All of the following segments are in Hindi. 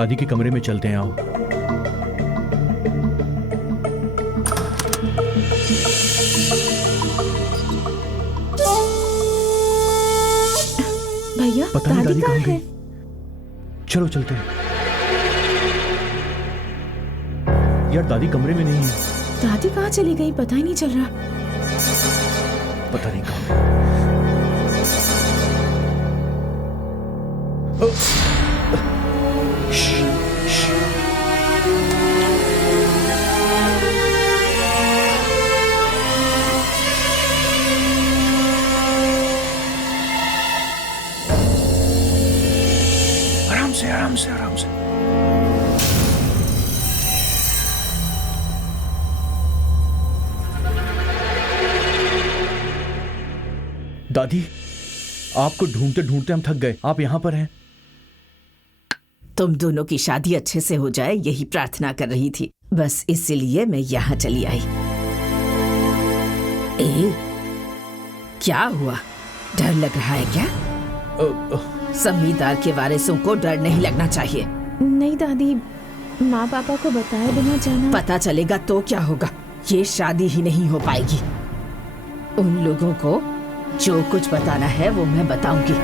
दादी के कमरे में चलते हैं, आओ। भैया, पता नहीं दादी कहाँ है? गई। चलो चलते हैं। यार दादी कमरे में नहीं है। दादी कहाँ चली गई, पता ही नहीं चल रहा। पता नहीं कहाँ गई। आराम से आराम से। दादी, आपको ढूंढते ढूंढते हम थक गए। आप यहाँ पर हैं। तुम दोनों की शादी अच्छे से हो जाए यही प्रार्थना कर रही थी, बस इसीलिए मैं यहाँ चली आई। क्या हुआ, डर लग रहा है क्या? जमींदार के वारिसों को डर नहीं लगना चाहिए। नहीं दादी, माँ पापा को बताए बिना जाना। पता चलेगा तो क्या होगा, ये शादी ही नहीं हो पाएगी। उन लोगों को जो कुछ बताना है वो मैं बताऊंगी।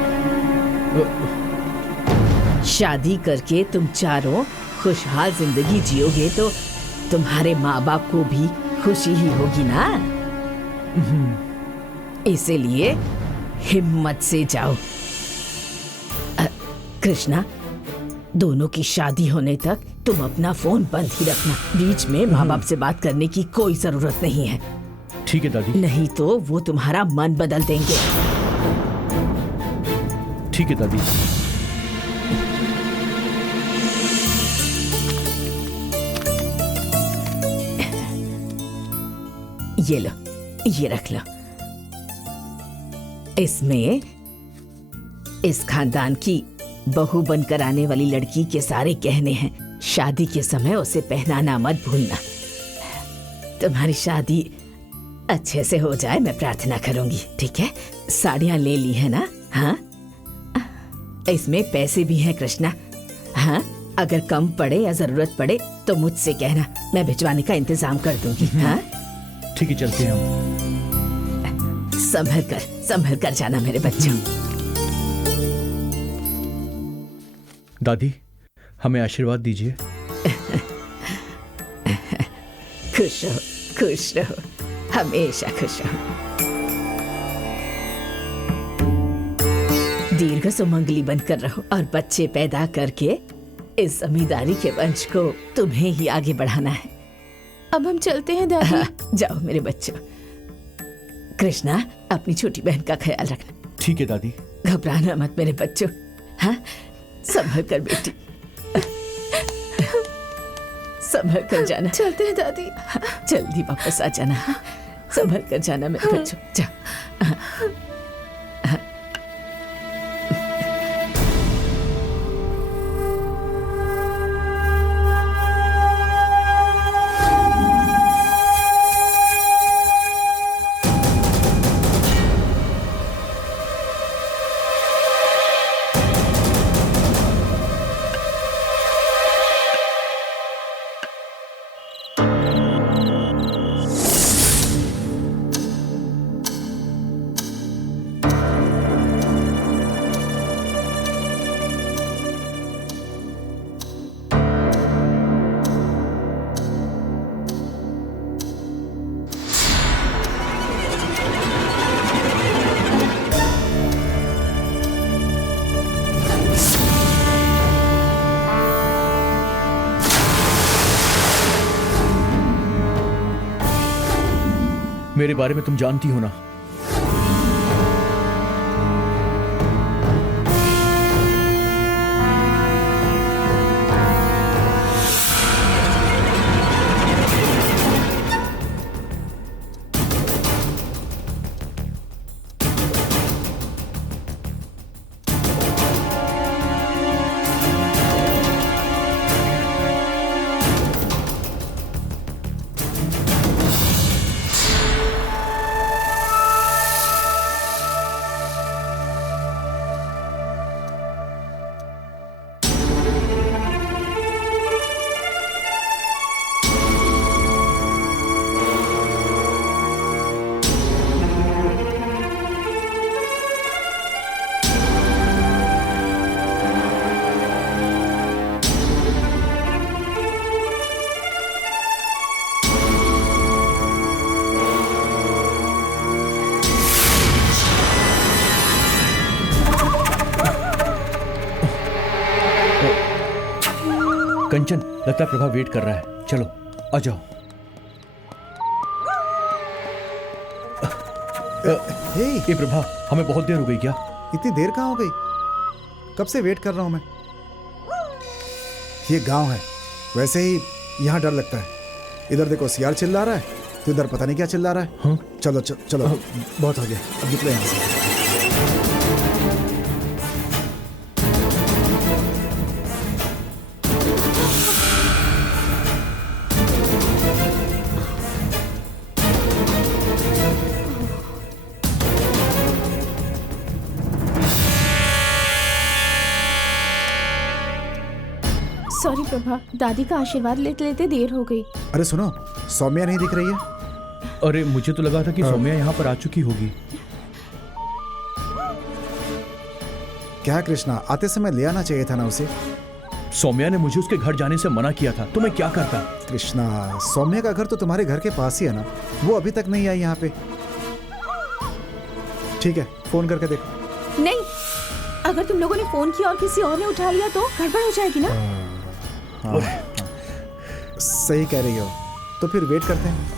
शादी करके तुम चारों खुशहाल जिंदगी जियोगे तो तुम्हारे माँ बाप को भी खुशी ही होगी ना। इसीलिए हिम्मत से जाओ। कृष्णा, दोनों की शादी होने तक तुम अपना फोन बंद ही रखना। बीच में माँ बाप से बात करने की कोई जरूरत नहीं है। ठीक है दादी। नहीं तो वो तुम्हारा मन बदल देंगे। ठीक है दादी। ये लो, ये रख लो। इसमें इस खानदान की बहू बनकर आने वाली लड़की के सारे गहने हैं। शादी के समय उसे पहनाना मत भूलना। तुम्हारी शादी अच्छे से हो जाए मैं प्रार्थना करूंगी, ठीक है? साड़ियां ले ली है ना? हाँ, इसमें पैसे भी हैं कृष्णा। हाँ, अगर कम पड़े या जरूरत पड़े तो मुझसे कहना, मैं भिजवाने का इंतजाम कर दूंगी। हाँ ठीक है, चलते हैं हम। संभल कर जाना मेरे बच्चों। दादी, हमें आशीर्वाद दीजिए। खुश रहो, हमेशा खुश रहो। दीर्घ सुमंगली बनकर रहो और बच्चे पैदा करके इस जमींदारी के वंश को तुम्हें ही आगे बढ़ाना है। अब हम चलते हैं दादी। हाँ, जाओ मेरे बच्चों। कृष्णा, अपनी छोटी बहन का ख्याल रखना। ठीक है दादी। घबराना मत मेरे बच्चों। हाँ, संभल कर बेटी, संभल कर जाना। चलते हैं दादी। जल्दी वापस आ जाना। संभल कर जाना मेरे बच्चों, जाओ। मेरे बारे में तुम जानती हो ना। कंचन, लगता है प्रभा वेट कर रहा है, चलो आ जाओ। हे, ए प्रभा, हमें बहुत देर हो गई क्या? इतनी देर कहाँ हो गई? कब से वेट कर रहा हूँ मैं। ये गांव है, वैसे ही यहाँ डर लगता है। इधर देखो सियार चिल्ला रहा है, तो इधर पता नहीं क्या चिल्ला रहा है। हाँ? चलो चलो, बहुत हो गया, अब निकलो यहाँ से। सॉरी प्रभा, दादी का आशीर्वाद लेते लेते देर हो गई। अरे सुनो, सौम्या नहीं दिख रही है? अरे मुझे तो लगा था कि सौम्या यहाँ पर आ चुकी होगी। क्या कृष्णा, आते समय ले आना चाहिए था ना उसे। सौम्या ने मुझे उसके घर जाने से मना किया था, तो मैं क्या करता? कृष्णा, सौम्या का घर तो तुम्हारे घर के पास ही है ना, वो अभी तक नहीं आई यहाँ पे। ठीक है, फोन करके देखो। नहीं, अगर तुम लोगों ने फोन किया और किसी और ने उठा लिया तो गड़बड़ हो जाएगी ना। हाँ, सही कह रही हो, तो फिर वेट करते हैं।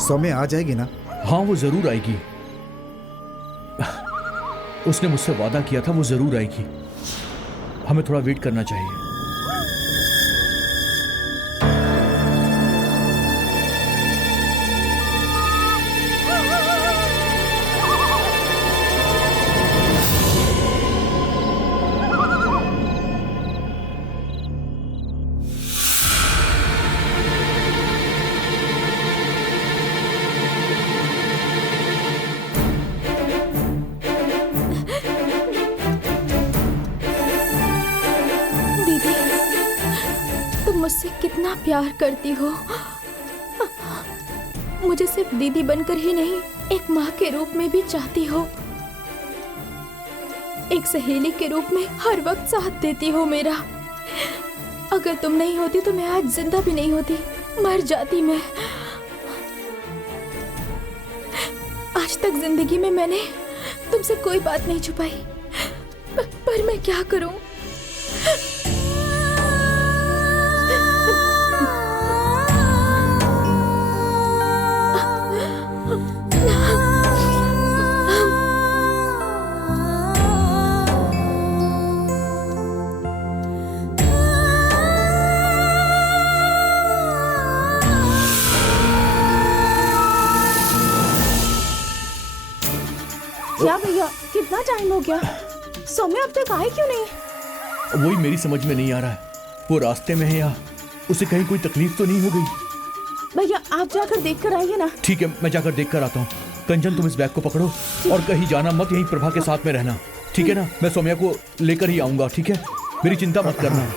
सौम्या आ जाएगी ना? हाँ, वो जरूर आएगी। उसने मुझसे वादा किया था, वो जरूर आएगी। हमें थोड़ा वेट करना चाहिए। मुझसे कितना प्यार करती हो। मुझे सिर्फ दीदी बनकर ही नहीं, एक माँ के रूप में भी चाहती हो। एक सहेली के रूप में हर वक्त साथ देती हो मेरा। अगर तुम नहीं होती तो मैं आज जिंदा भी नहीं होती, मर जाती मैं। आज तक जिंदगी में मैंने तुमसे कोई बात नहीं छुपाई, पर मैं क्या करूं? क्या भैया, कितना टाइम हो गया? सौम्या अब तक आए क्यों नहीं? वही मेरी समझ में नहीं आ रहा है। वो रास्ते में है या उसे कहीं कोई तकलीफ तो नहीं हो गई? भैया आप जाकर देख कर आइए ना। ठीक है, मैं जाकर देख कर आता हूँ। कंचन, तुम इस बैग को पकड़ो और कहीं जाना मत, यहीं प्रभा के साथ में रहना, ठीक है ना? मैं सौम्या को लेकर ही आऊंगा, ठीक है? मेरी चिंता मत करना।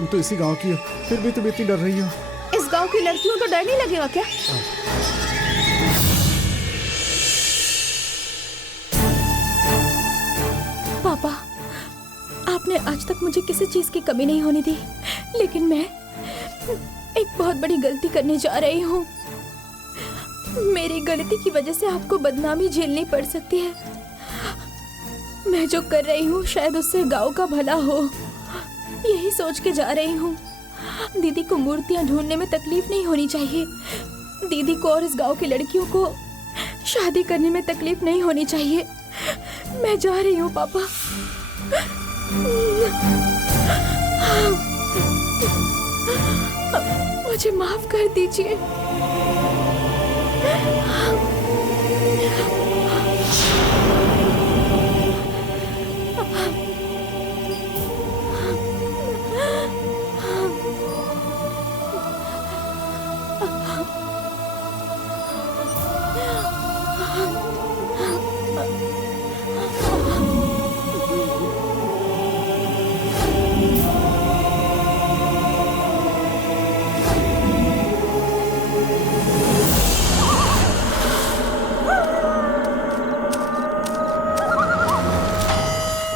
तुम तो इसी गांव की हो, फिर भी तुम इतनी डर रही हो। इस गांव की लड़कियों तो डर नहीं लगेगा क्या? पापा, आपने आज तक मुझे किसी चीज की कमी नहीं होने दी, लेकिन मैं एक बहुत बड़ी गलती करने जा रही हूँ। मेरी गलती की वजह से आपको बदनामी झेलनी पड़ सकती है। मैं जो कर रही हूँ शायद उससे गांव का भला हो, यही सोच के जा रही हूँ। दीदी को मूर्तियाँ ढूंढने में तकलीफ नहीं होनी चाहिए। दीदी को और इस गांव की लड़कियों को शादी करने में तकलीफ नहीं होनी चाहिए। मैं जा रही हूँ पापा। मुझे माफ कर दीजिए।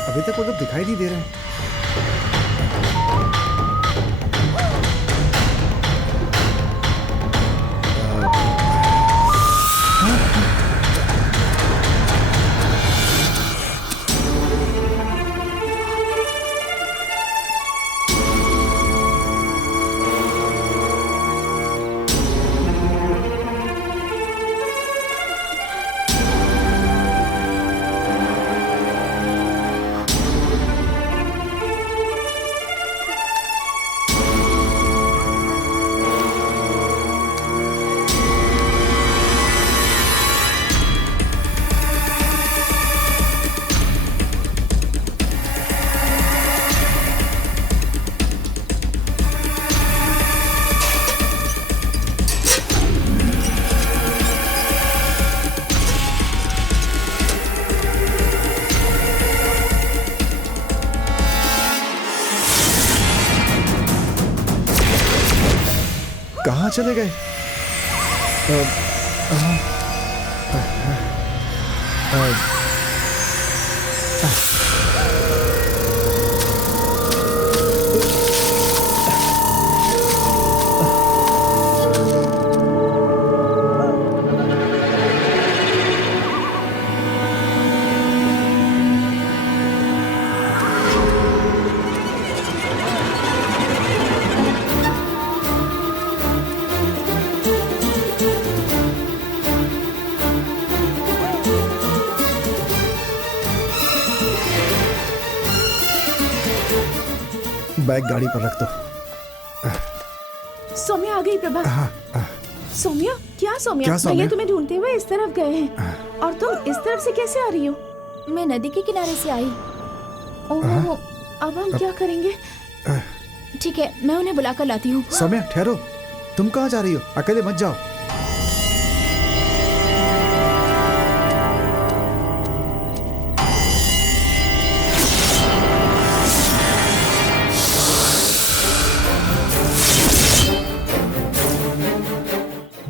अभी तक वो लोग दिखाई नहीं दे रहे हैं। कहाँ चले गए? बैग गाड़ी पर रख दो। सौम्या आ गई प्रभा। सौम्या? क्या सौम्या? क्या सौम्या? भैया तुम्हें ढूंढते हुए इस तरफ गए हैं और तुम इस तरफ से कैसे आ रही हो? मैं नदी के किनारे से आई। ओह, अब हम क्या करेंगे? ठीक है, मैं उन्हें बुलाकर लाती हूँ। सौम्या ठहरो, तुम कहाँ जा रही हो? अकेले मत जाओ।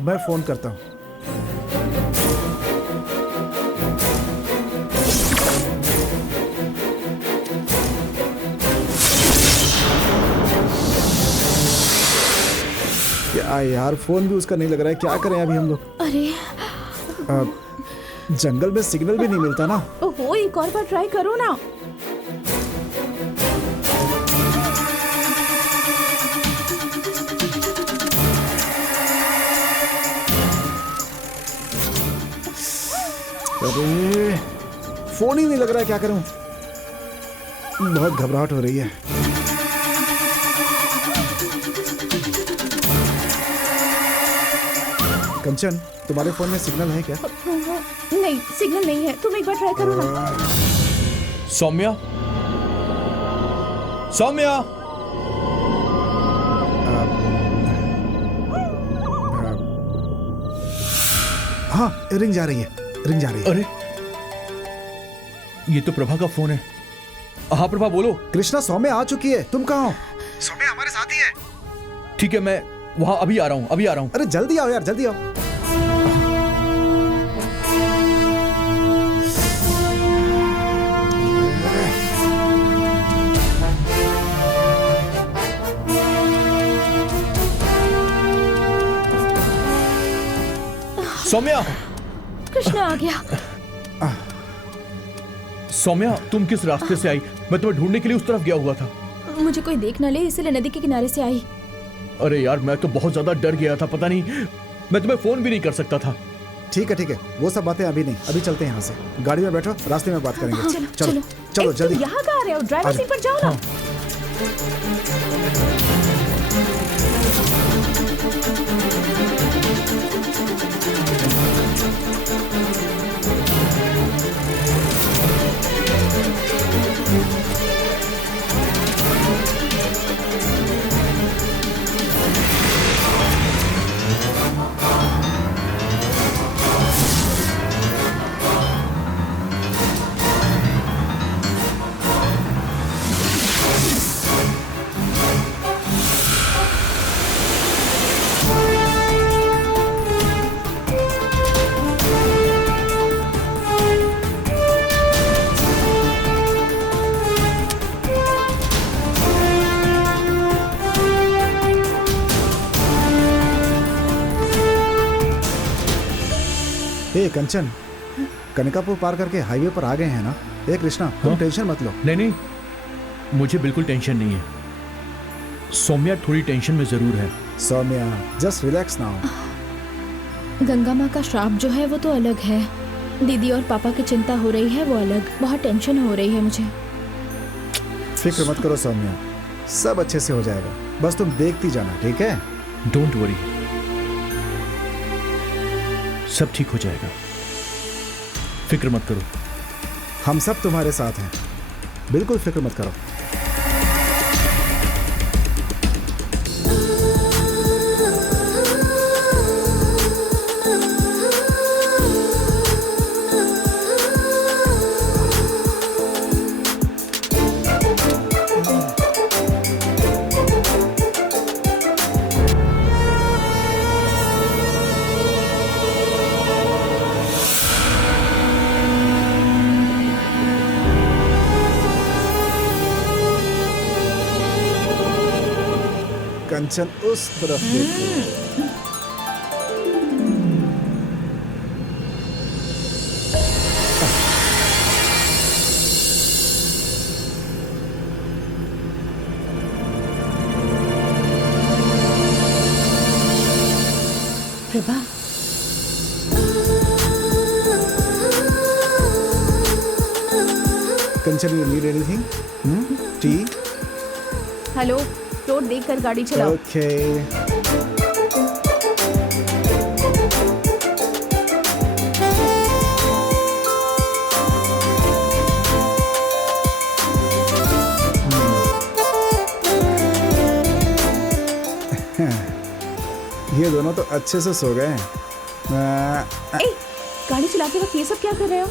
मैं फोन करता हूँ। क्या यार, फोन भी उसका नहीं लग रहा है। क्या करें अभी हम लोग? अरे जंगल में सिग्नल भी नहीं मिलता ना। ओहो, एक और बार ट्राई करो ना। अरे फोन ही नहीं लग रहा है, क्या करूं? बहुत घबराहट हो रही है। कंचन, तुम्हारे फोन में सिग्नल है क्या? नहीं, सिग्नल नहीं है। तुम एक बार ट्राई करो ना। सौम्या, सौम्या, हाँ, रिंग जा रही है, रिंग जा रही है। अरे ये तो प्रभा का फोन है। हाँ प्रभा बोलो। कृष्णा, सौम्या आ चुकी है। तुम कहाँ हो? सौम्या हमारे ठीक है, मैं वहां अभी आ रहा हूँ, अभी आ रहा हूँ। अरे जल्दी आओ यार, जल्दी आओ। सौम्या, कृष्णा आ गया। सौम्या, तुम किस रास्ते से आई? मैं तुम्हें ढूंढने के लिए उस तरफ गया हुआ था। मुझे कोई देख ना ले इसलिए नदी के किनारे से आई। अरे यार, मैं तो बहुत ज्यादा डर गया था, पता नहीं, मैं तुम्हें फोन भी नहीं कर सकता था। ठीक है, वो सब बातें अभी नहीं, अभी चलते हैं यहाँ से। गाड़ी में बैठो, रास्ते में बात करेंगे। चलो, चलो चलो। चलो जल्दी। यहाँ कहाँ रहे हो? ड्राइवर आजा। सीट पर जाओ ना। ए कंचन, कनिकापुर पार करके हाईवे पर आ गए हैं ना? ए कृष्णा, तुम हाँ? टेंशन मत लो। नहीं नहीं, मुझे बिल्कुल टेंशन नहीं है। सौम्या थोड़ी टेंशन में जरूर है। Saumya, just relax now. Ganga माँ का श्राप जो है वो तो अलग है, दीदी और पापा की चिंता हो रही है वो अलग। बहुत टेंशन हो रही है मुझे। फिक्र मत करो सौम्या, सब अच्छे से हो जाएगा। बस तुम देखती जाना, ठीक है? डोंट वरी, सब ठीक हो जाएगा, फिक्र मत करो। हम सब तुम्हारे साथ हैं, बिल्कुल फिक्र मत करो। कंचन उस तरफ देखो। Prabha, Kanchan, you need anything? Tea? Hello, road देखकर गाड़ी चलाओ। ओके। ये दोनों तो अच्छे से सो गए हैं। ए, गाड़ी चलाते वक्त ये सब क्या कर रहे हो?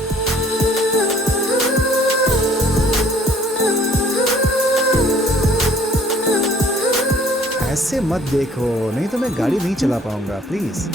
ऐसे मत देखो, नहीं तो मैं गाड़ी नहीं चला पाऊंगा, प्लीज।